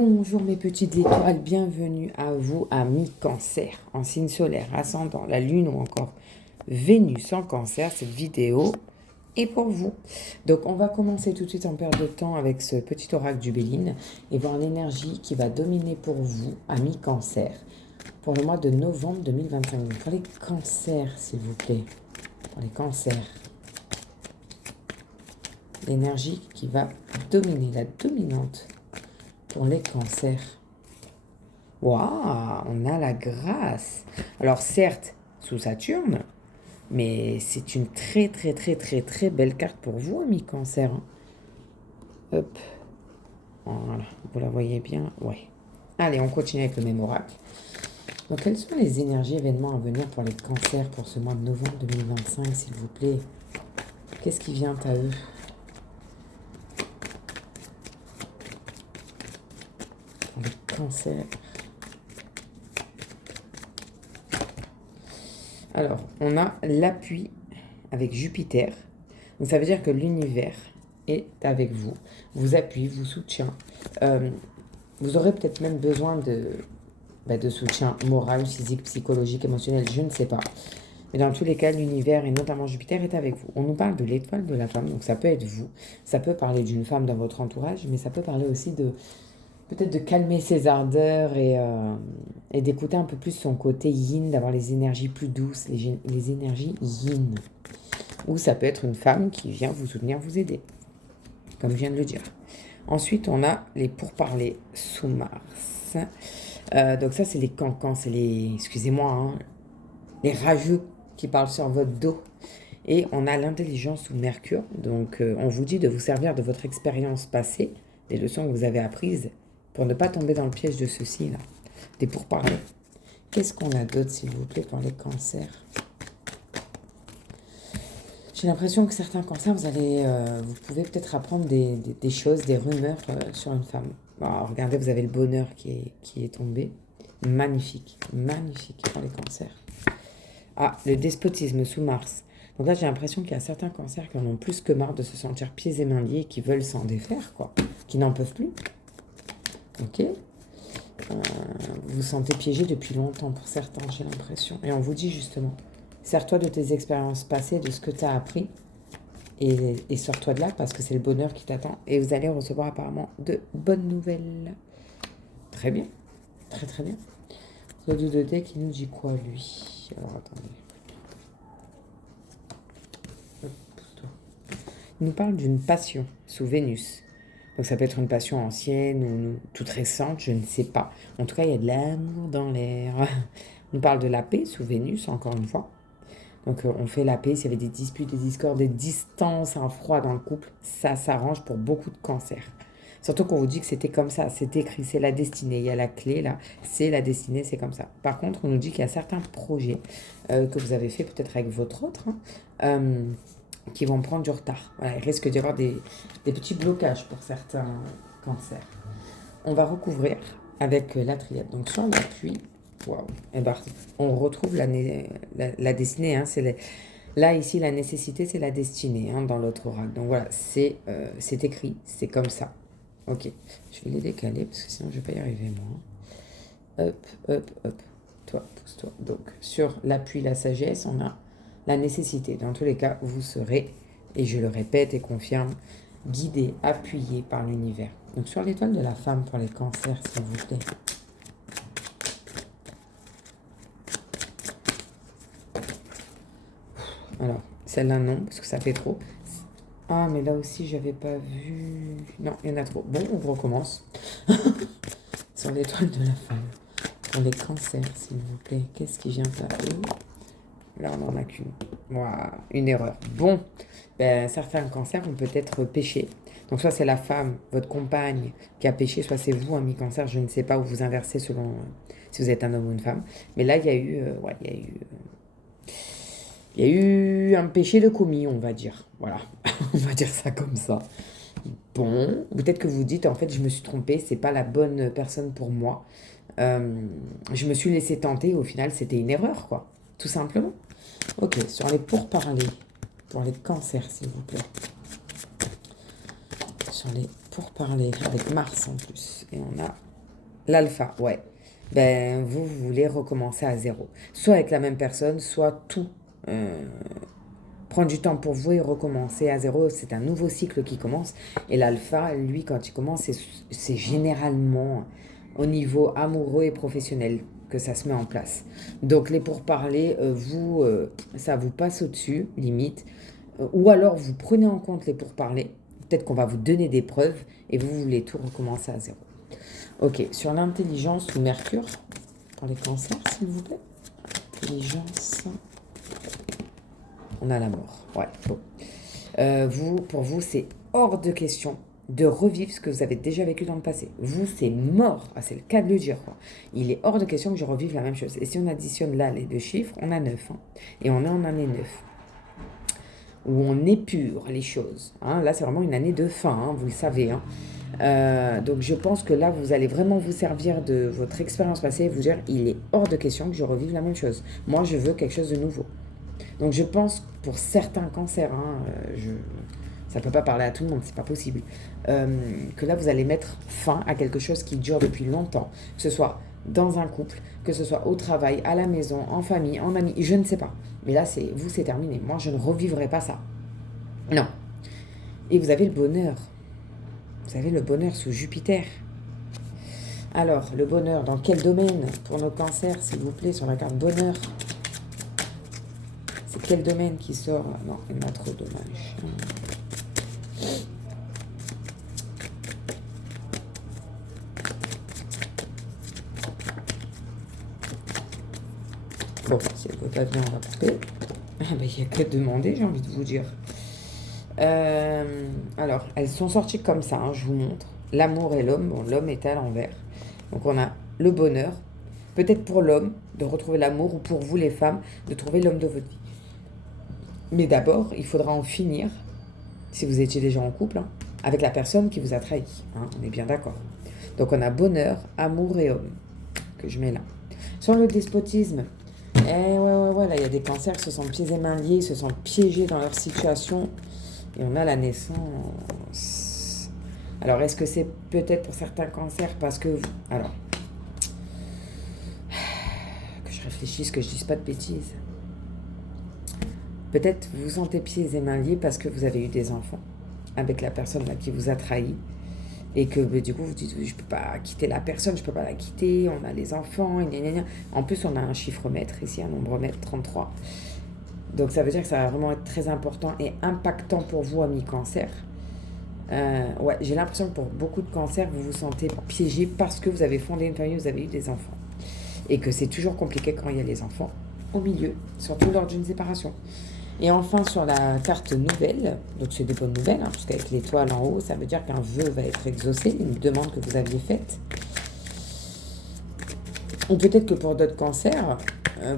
Bonjour mes petites étoiles, bienvenue à vous, amis Cancer, en signe solaire, ascendant, la Lune ou encore Vénus en Cancer. Cette vidéo est pour vous. Donc on va commencer tout de suite en perte de temps avec ce petit oracle du Béline et voir l'énergie qui va dominer pour vous, amis Cancer, pour le mois de novembre 2025. Donc pour les cancers, s'il vous plaît, pour les cancers, l'énergie qui va dominer, la dominante pour les cancers. Waouh, on a la grâce. Alors certes, sous Saturne, mais c'est une très belle carte pour vous, amis Cancer. Hop, voilà, vous la voyez bien. Ouais. Allez, on continue avec le même oracle. Donc, quelles sont les énergies, événements à venir pour les cancers pour ce mois de novembre 2025, s'il vous plaît? Qu'est-ce qui vient à eux? Pour les cancers. Alors, on a l'appui avec Jupiter. Donc, ça veut dire que l'univers est avec vous, vous appuie, vous soutient. Vous aurez peut-être même besoin de soutien moral, physique, psychologique, émotionnel, je ne sais pas. Mais dans tous les cas, l'univers et notamment Jupiter est avec vous. On nous parle de l'étoile de la femme, donc ça peut être vous. Ça peut parler d'une femme dans votre entourage, mais ça peut parler aussi de peut-être de calmer ses ardeurs et d'écouter un peu plus son côté yin, d'avoir les énergies plus douces, les énergies yin. Ou ça peut être une femme qui vient vous soutenir, vous aider, comme je viens de le dire. Ensuite, on a les pourparlers sous Mars. Donc ça, c'est les cancans, c'est les, excusez-moi, hein, les rageux qui parlent sur votre dos. Et on a l'intelligence sous Mercure. Donc, on vous dit de vous servir de votre expérience passée, des leçons que vous avez apprises, pour ne pas tomber dans le piège de ceci, là. Des pourparlers. Qu'est-ce qu'on a d'autre, s'il vous plaît, pour les cancers? J'ai l'impression que certains cancers, vous pouvez peut-être apprendre des choses, des rumeurs sur une femme. Bon, regardez, vous avez le bonheur qui est tombé. Magnifique pour les cancers. Ah, le despotisme sous Mars. Donc là, j'ai l'impression qu'il y a certains cancers qui en ont plus que marre de se sentir pieds et mains liés, qui veulent s'en défaire, quoi. Qui n'en peuvent plus. Ok. Vous vous sentez piégé depuis longtemps pour certains, j'ai l'impression. Et on vous dit justement, sers-toi de tes expériences passées, de ce que tu as appris, et sors-toi de là parce que c'est le bonheur qui t'attend. Et vous allez recevoir apparemment de bonnes nouvelles. Très bien. Très bien. Le 2 de dé qui nous dit quoi, lui? Alors, attendez. Hop, pousse-toi. Il nous parle d'une passion sous Vénus. Donc ça peut être une passion ancienne ou toute récente, je ne sais pas. En tout cas, il y a de l'amour dans l'air. On nous parle de la paix sous Vénus, encore une fois. Donc on fait la paix, s'il y avait des disputes, des discordes, des distances, un froid dans le couple, ça s'arrange pour beaucoup de cancers. Surtout qu'on vous dit que c'était comme ça, c'est écrit, c'est la destinée, il y a la clé là, c'est la destinée, c'est comme ça. Par contre, on nous dit qu'il y a certains projets que vous avez fait peut-être avec votre autre, qui vont prendre du retard. Voilà, il risque d'y avoir des petits blocages pour certains cancers. On va recouvrir avec la triade. Donc sur l'appui, waouh, et ben, on retrouve la destinée. Hein, là, ici, la nécessité, c'est la destinée dans l'autre oracle. Donc voilà, c'est écrit, c'est comme ça. Ok, je vais les décaler parce que sinon je ne vais pas y arriver moi. Hop. Toi, pousse-toi. Donc sur l'appui, la sagesse, on a la nécessité. Dans tous les cas, vous serez, et je le répète et confirme, guidé, appuyé par l'univers. Donc sur l'étoile de la femme pour les cancers, s'il vous plaît. Alors, celle-là non, parce que ça fait trop. Ah, mais là aussi, j'avais pas vu... Non, il y en a trop. Bon, on recommence. Sur l'étoile de la femme. Pour les cancers, s'il vous plaît. Qu'est-ce qui vient à eux? Là, on n'en a qu'une. Waouh, une erreur. Bon, certains cancers ont peut-être péché. Donc, soit c'est la femme, votre compagne, qui a péché, soit c'est vous, ami cancer. Je ne sais pas où vous inversez selon si vous êtes un homme ou une femme. Mais là, il y a eu... Il y a eu un péché de commis, on va dire. Voilà, on va dire ça comme ça. Bon, peut-être que vous dites, en fait, je me suis trompée, c'est pas la bonne personne pour moi. Je me suis laissé tenter, au final, c'était une erreur, quoi. Tout simplement. Ok, sur les pourparlers, pour les cancers, s'il vous plaît. Sur les pourparlers, avec Mars en plus. Et on a L'alpha, ouais. Ben, vous voulez recommencer à zéro. Soit avec la même personne, soit tout. euh, Prendre du temps pour vous et recommencer à zéro. C'est un nouveau cycle qui commence. Et l'alpha, lui, quand il commence, c'est généralement au niveau amoureux et professionnel que ça se met en place. Donc les pourparlers, ça vous passe au-dessus, limite. Ou alors vous prenez en compte les pourparlers. Peut-être qu'on va vous donner des preuves et vous voulez tout recommencer à zéro. Ok, sur l'intelligence ou Mercure, pour les cancers, s'il vous plaît. Intelligence. On a la mort. Ouais, bon. Pour vous, c'est hors de question de revivre ce que vous avez déjà vécu dans le passé. Vous, c'est mort. Ah, c'est le cas de le dire, quoi. Il est hors de question que je revive la même chose. Et si on additionne là les deux chiffres, on a 9. Hein. Et on est en année 9. Où on épure les choses. Hein. Là, c'est vraiment une année de fin, hein, vous le savez. Hein. Donc je pense que là, vous allez vraiment vous servir de votre expérience passée et vous dire, il est hors de question que je revive la même chose. Moi, je veux quelque chose de nouveau. Donc je pense pour certains cancers, hein, ça ne peut pas parler à tout le monde, c'est pas possible, que là, vous allez mettre fin à quelque chose qui dure depuis longtemps, que ce soit dans un couple, que ce soit au travail, à la maison, en famille, en amis, je ne sais pas. Mais là, c'est terminé. Moi, je ne revivrai pas ça. Non. Et vous avez le bonheur. Vous avez le bonheur sous Jupiter. Alors, le bonheur, dans quel domaine pour nos cancers, s'il vous plaît, sur la carte bonheur? C'est quel domaine qui sort là? Non, il y en a trop, dommage. Bon, si elle ne veut pas bien, on va couper. Il n'y a que de demander, j'ai envie de vous dire. Alors, elles sont sorties comme ça, hein, je vous montre. L'amour et l'homme. Bon, l'homme est à l'envers. Donc, on a le bonheur. Peut-être pour l'homme, de retrouver l'amour, ou pour vous, les femmes, de trouver l'homme de votre vie. Mais d'abord, il faudra en finir, si vous étiez déjà en couple, hein, avec la personne qui vous a trahi. Hein, on est bien d'accord. Donc, on a bonheur, amour et homme, que je mets là. Sur le despotisme, ouais, là, il y a des cancers qui se sentent pieds et mains liés, ils se sentent piégés dans leur situation. Et on a la naissance. Alors, est-ce que c'est peut-être pour certains cancers parce que... Alors, que je réfléchisse, que je dise pas de bêtises. Peut-être vous vous sentez pieds et mains liés parce que vous avez eu des enfants avec la personne là qui vous a trahi. Et que du coup, vous dites, je peux pas quitter la personne, je peux pas la quitter, on a les enfants, gna gna gna. En plus, on a un chiffre mètre ici, un nombre mètre, 33. Donc ça veut dire que ça va vraiment être très important et impactant pour vous, amis cancer. Ouais, j'ai l'impression que pour beaucoup de cancers, vous vous sentez piégé parce que vous avez fondé une famille, vous avez eu des enfants. Et que c'est toujours compliqué quand il y a les enfants au milieu, surtout lors d'une séparation. Et enfin, sur la carte nouvelle, donc c'est des bonnes nouvelles, hein, parce qu'avec l'étoile en haut, ça veut dire qu'un vœu va être exaucé, une demande que vous aviez faite. Ou peut-être que pour d'autres cancers,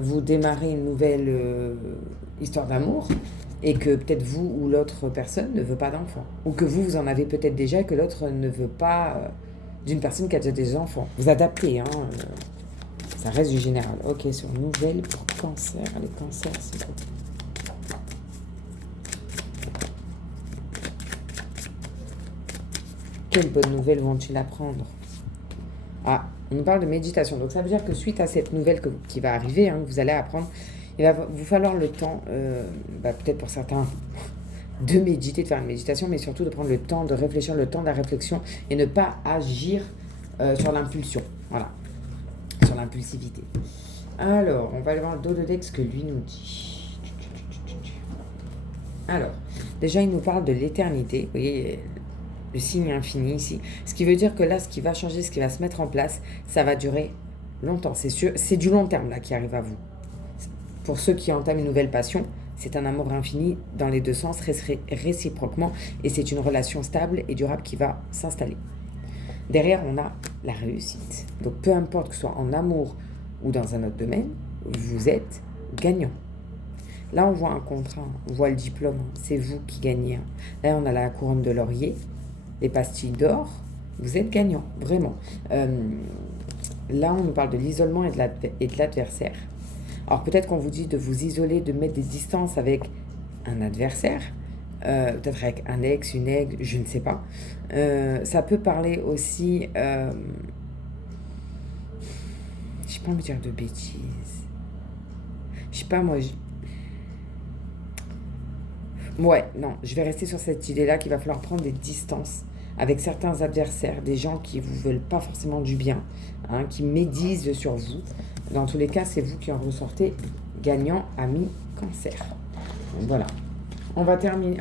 vous démarrez une nouvelle histoire d'amour et que peut-être vous ou l'autre personne ne veut pas d'enfant. Ou que vous en avez peut-être déjà et que l'autre ne veut pas d'une personne qui a déjà des enfants. Vous adaptez, hein, ça reste du général. Ok, sur nouvelle pour cancer, les cancers, c'est quoi? Quelles bonnes nouvelles vont-ils apprendre? Ah, on nous parle de méditation. Donc ça veut dire que suite à cette nouvelle qui va arriver, hein, que vous allez apprendre, il va vous falloir le temps, peut-être pour certains, de méditer, de faire une méditation, mais surtout de prendre le temps de réfléchir, le temps de la réflexion et ne pas agir sur l'impulsion. Voilà, sur l'impulsivité. Alors, on va aller voir le dos de Dex ce que lui nous dit. Alors, déjà, il nous parle de l'éternité. Vous voyez, le signe infini ici. Ce qui veut dire que là, ce qui va changer, ce qui va se mettre en place, ça va durer longtemps. C'est sûr, c'est du long terme là qui arrive à vous. Pour ceux qui entament une nouvelle passion, c'est un amour infini dans les deux sens, réciproquement, et c'est une relation stable et durable qui va s'installer. Derrière, on a la réussite. Donc, peu importe que ce soit en amour ou dans un autre domaine, vous êtes gagnant. Là, on voit un contrat, on voit le diplôme, c'est vous qui gagnez. Là, on a la couronne de laurier, les pastilles d'or, vous êtes gagnant, vraiment. Là, on nous parle de l'isolement et de l'adversaire. Alors, peut-être qu'on vous dit de vous isoler, de mettre des distances avec un adversaire, peut-être avec un ex, une ex, je ne sais pas. Ça peut parler aussi J'ai pas envie de dire de bêtises. Je sais pas, moi... Ouais, non, je vais rester sur cette idée-là qu'il va falloir prendre des distances avec certains adversaires, des gens qui vous veulent pas forcément du bien, hein, qui médisent sur vous. Dans tous les cas, c'est vous qui en ressortez gagnant, ami, cancer. Donc, voilà. On va terminer.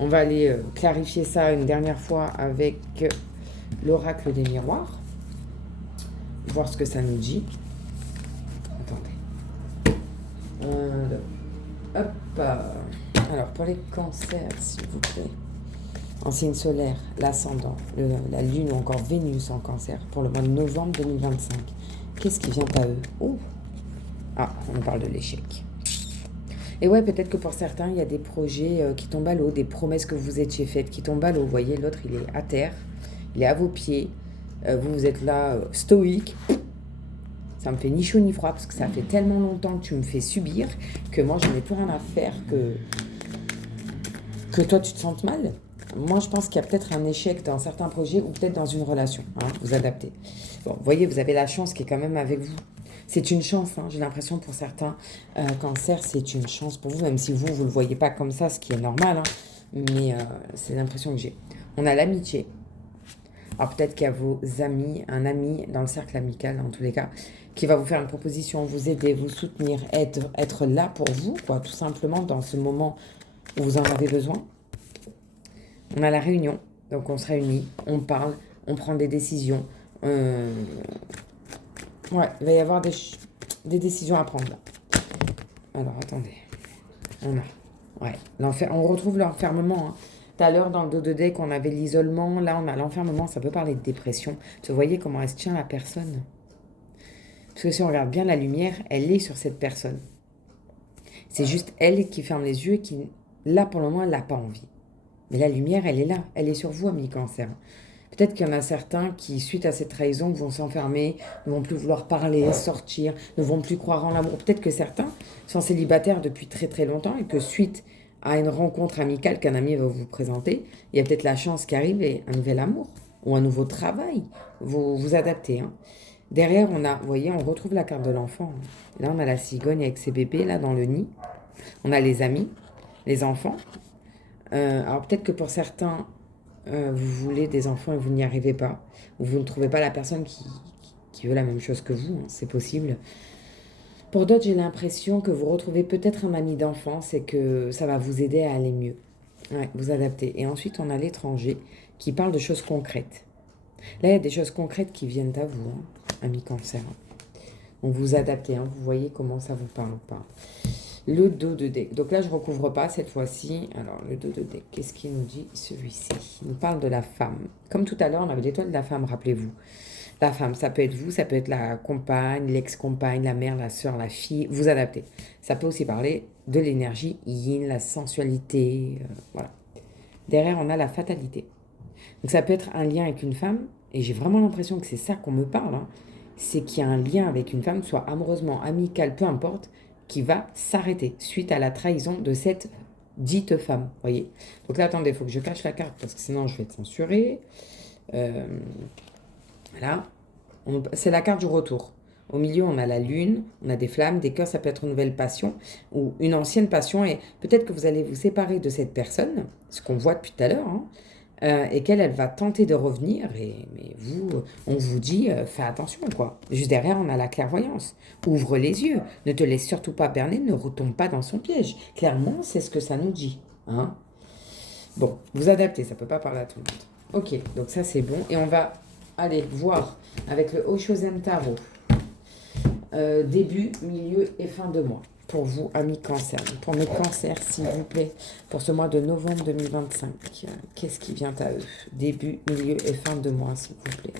On va aller clarifier ça une dernière fois avec l'oracle des miroirs. Voir ce que ça nous dit. Attendez. Hop. Alors, pour les cancers, s'il vous plaît. En signe solaire, l'ascendant, la lune ou encore Vénus en cancer pour le mois de novembre 2025. Qu'est-ce qui vient à eux? Oh. Ah, on parle de l'échec. Et ouais, peut-être que pour certains, il y a des projets qui tombent à l'eau, des promesses que vous étiez faites qui tombent à l'eau. Vous voyez, l'autre, il est à terre, il est à vos pieds. Vous êtes là, stoïque. Ça me fait ni chaud ni froid parce que ça fait tellement longtemps que tu me fais subir que moi, je n'ai plus rien à faire que toi, tu te sentes mal. Moi, je pense qu'il y a peut-être un échec dans certains projets ou peut-être dans une relation. Hein, vous adaptez. Bon, vous voyez, vous avez la chance qui est quand même avec vous. C'est une chance, hein, j'ai l'impression pour certains cancers, c'est une chance pour vous, même si vous ne le voyez pas comme ça, ce qui est normal. Hein, mais c'est l'impression que j'ai. On a l'amitié. Alors peut-être qu'il y a vos amis, un ami dans le cercle amical, en tous les cas, qui va vous faire une proposition, vous aider, vous soutenir, être là pour vous, quoi, tout simplement dans ce moment où vous en avez besoin. On a la réunion, donc on se réunit, on parle, on prend des décisions. Ouais, il va y avoir des décisions à prendre là. Alors attendez, on retrouve l'enfermement. Hein. Tout à l'heure dans le dos de deck, on avait l'isolement, là on a l'enfermement, ça peut parler de dépression. Vous voyez comment elle se tient la personne? Parce que si on regarde bien la lumière, elle est sur cette personne. C'est juste elle qui ferme les yeux et qui, là pour le moment, elle n'a pas envie. Mais la lumière, elle est là, elle est sur vous, ami cancer. Peut-être qu'il y en a certains qui, suite à cette trahison, vont s'enfermer, ne vont plus vouloir parler, sortir, ne vont plus croire en l'amour. Peut-être que certains sont célibataires depuis très très longtemps et que suite à une rencontre amicale qu'un ami va vous présenter, il y a peut-être la chance qui arrive et un nouvel amour ou un nouveau travail. Vous adaptez. Hein. Derrière, vous voyez, on retrouve la carte de l'enfant. Là, on a la cigogne avec ses bébés, là, dans le nid. On a les amis, les enfants. Alors peut-être que pour certains, vous voulez des enfants et vous n'y arrivez pas. Ou vous ne trouvez pas la personne qui veut la même chose que vous. Hein, c'est possible. Pour d'autres, j'ai l'impression que vous retrouvez peut-être un ami d'enfance et que ça va vous aider à aller mieux. Ouais, vous adapter. Et ensuite, on a l'étranger qui parle de choses concrètes. Là, il y a des choses concrètes qui viennent à vous, hein, ami cancer. Donc vous adaptez, hein, vous voyez comment ça vous parle ou pas. Le dos de deck. Donc là, je ne recouvre pas cette fois-ci. Alors, le dos de deck, qu'est-ce qu'il nous dit celui-ci? Il nous parle de la femme. Comme tout à l'heure, on avait l'étoile de la femme, rappelez-vous. La femme, ça peut être vous, ça peut être la compagne, l'ex-compagne, la mère, la sœur, la fille. Vous adaptez. Ça peut aussi parler de l'énergie yin, la sensualité. Voilà. Derrière, on a la fatalité. Donc ça peut être un lien avec une femme. Et j'ai vraiment l'impression que c'est ça qu'on me parle. Hein, c'est qu'il y a un lien avec une femme, soit amoureusement, amical, peu importe, qui va s'arrêter suite à la trahison de cette dite femme. Voyez. Donc là, attendez, il faut que je cache la carte parce que sinon je vais être censurée. Voilà. C'est la carte du retour. Au milieu, on a la lune, on a des flammes, des cœurs, ça peut être une nouvelle passion ou une ancienne passion. Et peut-être que vous allez vous séparer de cette personne, ce qu'on voit depuis tout à l'heure, hein, et qu'elle va tenter de revenir. Mais vous, on vous dit, fais attention, quoi. Juste derrière, on a la clairvoyance. Ouvre les yeux. Ne te laisse surtout pas berner, ne retombe pas dans son piège. Clairement, c'est ce que ça nous dit. Hein. Bon, vous adaptez, ça ne peut pas parler à tout le monde. Ok, donc ça, c'est bon. Et on va aller voir avec le Oshozen Tarot. Début, milieu et fin de mois. Pour vous, amis cancer. Pour mes cancers, s'il vous plaît, pour ce mois de novembre 2025, qu'est-ce qui vient à eux? Début, milieu et fin de mois, s'il vous plaît.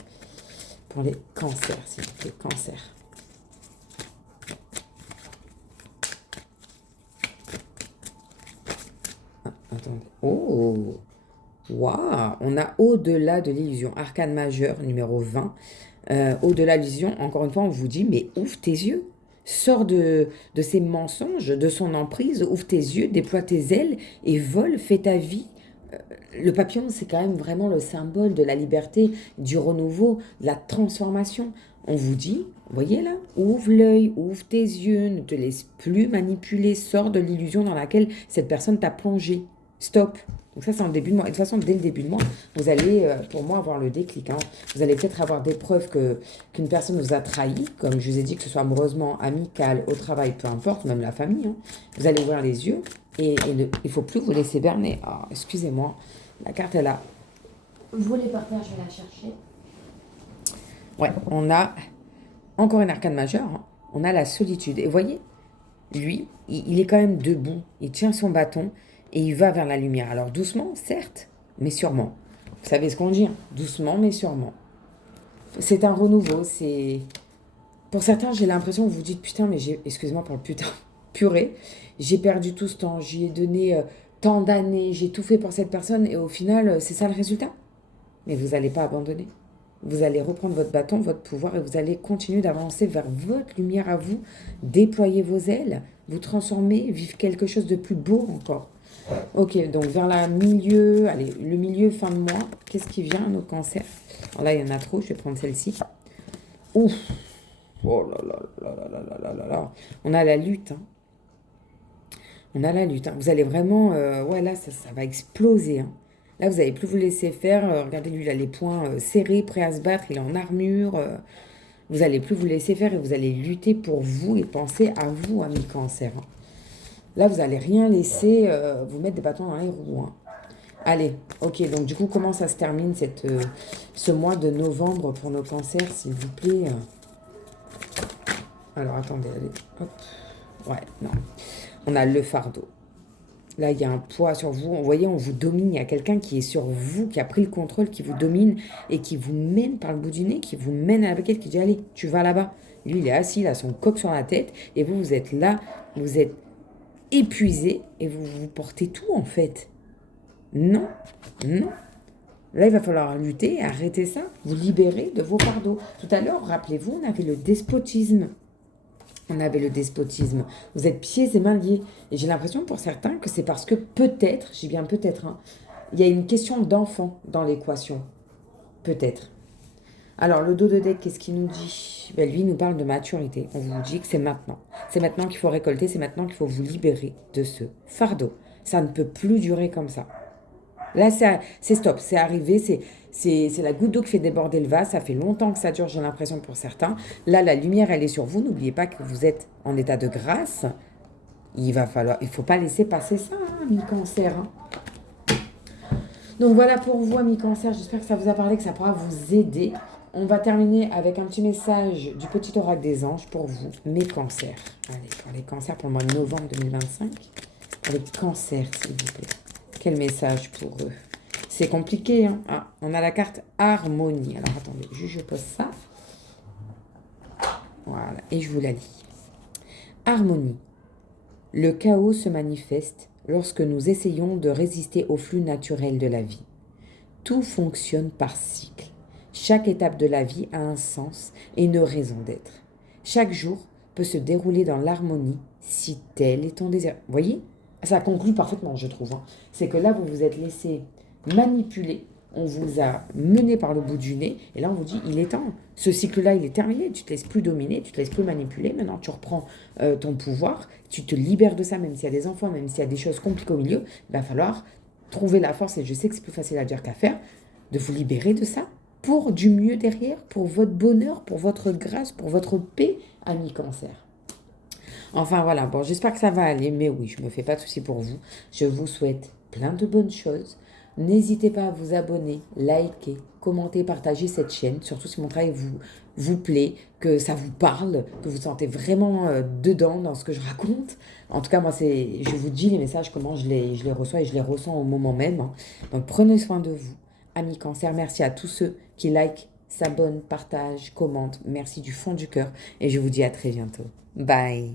Pour les cancers, s'il vous plaît, cancer. Ah, attendez. Oh! Waouh! On a au-delà de l'illusion. Arcane majeur, numéro 20. Au-delà de l'illusion, encore une fois, on vous dit, mais ouvre tes yeux. Sors de ces mensonges, de son emprise, ouvre tes yeux, déploie tes ailes et vole, fais ta vie Le papillon, c'est quand même vraiment le symbole de la liberté, du renouveau, de la transformation. On vous dit, vous voyez là, ouvre l'œil, ouvre tes yeux, ne te laisse plus manipuler, sors de l'illusion dans laquelle cette personne t'a plongé. Stop. Donc ça, c'est en début de mois. Et de toute façon, dès le début de mois, vous allez, pour moi, avoir le déclic. Hein. Vous allez peut-être avoir des preuves qu'une personne vous a trahi, comme je vous ai dit, que ce soit amoureusement, amical, au travail, peu importe, même la famille. Hein. Vous allez ouvrir les yeux il ne faut plus vous laisser berner. Ah, excusez-moi, la carte est là. Vous les partagez, je vais la chercher. Ouais, on a encore une arcane majeure. Hein. On a la solitude. Et vous voyez, lui, il est quand même debout. Il tient son bâton et il va vers la lumière. Alors doucement, certes, mais sûrement. Vous savez ce qu'on dit, hein, doucement, mais sûrement. C'est un renouveau. C'est Pour certains, j'ai l'impression que vous dites putain, mais excusez-moi pour le putain, purée, j'ai perdu tout ce temps, j'y ai donné tant d'années, j'ai tout fait pour cette personne et au final, c'est ça le résultat. Mais vous n'allez pas abandonner. Vous allez reprendre votre bâton, votre pouvoir et vous allez continuer d'avancer vers votre lumière à vous, déployer vos ailes, vous transformer, vivre quelque chose de plus beau encore. Ok, donc vers le milieu, fin de mois, qu'est-ce qui vient, nos cancers? Alors là, il y en a trop, je vais prendre celle-ci. Ouf, oh là là là là là là là là. On a la lutte. Hein. On a la lutte. Hein. Vous allez vraiment... ouais, là, ça va exploser. Hein. Là, vous n'allez plus vous laisser faire. Regardez, lui, il a les poings serrés, prêt à se battre. Il est en armure. Vous n'allez plus vous laisser faire et vous allez lutter pour vous et penser à vous, amis cancer. Hein. Là, vous n'allez rien laisser vous mettre des bâtons dans les roues. Hein. Allez, ok. Donc, du coup, comment ça se termine ce mois de novembre pour nos cancers, s'il vous plaît Alors, attendez, allez. Hop. Ouais, non. On a le fardeau. Là, il y a un poids sur vous. Vous voyez, on vous domine. Il y a quelqu'un qui est sur vous, qui a pris le contrôle, qui vous domine et qui vous mène par le bout du nez, qui vous mène à la baguette, qui dit allez, tu vas là-bas. Lui, il est assis, il a son coq sur la tête et vous êtes là, vous êtes épuisé et vous portez tout en fait. Non, non. Là, il va falloir lutter et arrêter ça, vous libérer de vos fardeaux. Tout à l'heure, rappelez-vous, on avait le despotisme. Vous êtes pieds et mains liés. Et j'ai l'impression pour certains que c'est parce que peut-être, j'ai bien peut-être, hein, il y a une question d'enfant dans l'équation. Peut-être. Alors, le dos de deck, qu'est-ce qu'il nous dit? Lui, il nous parle de maturité. On vous dit que c'est maintenant. C'est maintenant qu'il faut récolter, c'est maintenant qu'il faut vous libérer de ce fardeau. Ça ne peut plus durer comme ça. Là, c'est stop, c'est arrivé, c'est la goutte d'eau qui fait déborder le vase. Ça fait longtemps que ça dure, j'ai l'impression, pour certains. Là, la lumière, elle est sur vous. N'oubliez pas que vous êtes en état de grâce. Il ne faut pas laisser passer ça, hein, mi-cancer. Hein. Donc voilà pour vous, amis cancer. J'espère que ça vous a parlé, que ça pourra vous aider. On va terminer avec un petit message du petit oracle des anges pour vous, mes cancers. Allez, pour les cancers pour le mois de novembre 2025. Pour les cancers, s'il vous plaît. Quel message pour eux? C'est compliqué, hein? Ah, on a la carte harmonie. Alors attendez, je pose ça. Voilà, et je vous la lis. Harmonie. Le chaos se manifeste lorsque nous essayons de résister au flux naturel de la vie. Tout fonctionne par cycle. Chaque étape de la vie a un sens et une raison d'être. Chaque jour peut se dérouler dans l'harmonie si tel est ton désir. Vous voyez? Ça conclut parfaitement, je trouve. Hein. C'est que là, vous vous êtes laissé manipuler. On vous a mené par le bout du nez. Et là, on vous dit, il est temps. Ce cycle-là, il est terminé. Tu ne te laisses plus dominer, tu ne te laisses plus manipuler. Maintenant, tu reprends ton pouvoir. Tu te libères de ça, même s'il y a des enfants, même s'il y a des choses compliquées au milieu. Il va falloir trouver la force, et je sais que c'est plus facile à dire qu'à faire, de vous libérer de ça pour du mieux derrière, pour votre bonheur, pour votre grâce, pour votre paix, ami cancer. Enfin voilà, bon, j'espère que ça va aller, mais oui, je ne me fais pas de soucis pour vous. Je vous souhaite plein de bonnes choses. N'hésitez pas à vous abonner, liker, commenter, partager cette chaîne, surtout si mon travail vous plaît, que ça vous parle, que vous sentez vraiment dedans dans ce que je raconte. En tout cas, moi, je vous dis les messages, comment je les reçois et je les ressens au moment même. Hein. Donc prenez soin de vous, amis cancer. Merci à tous ceux qui likent, s'abonnent, partagent, commentent. Merci du fond du cœur et je vous dis à très bientôt. Bye.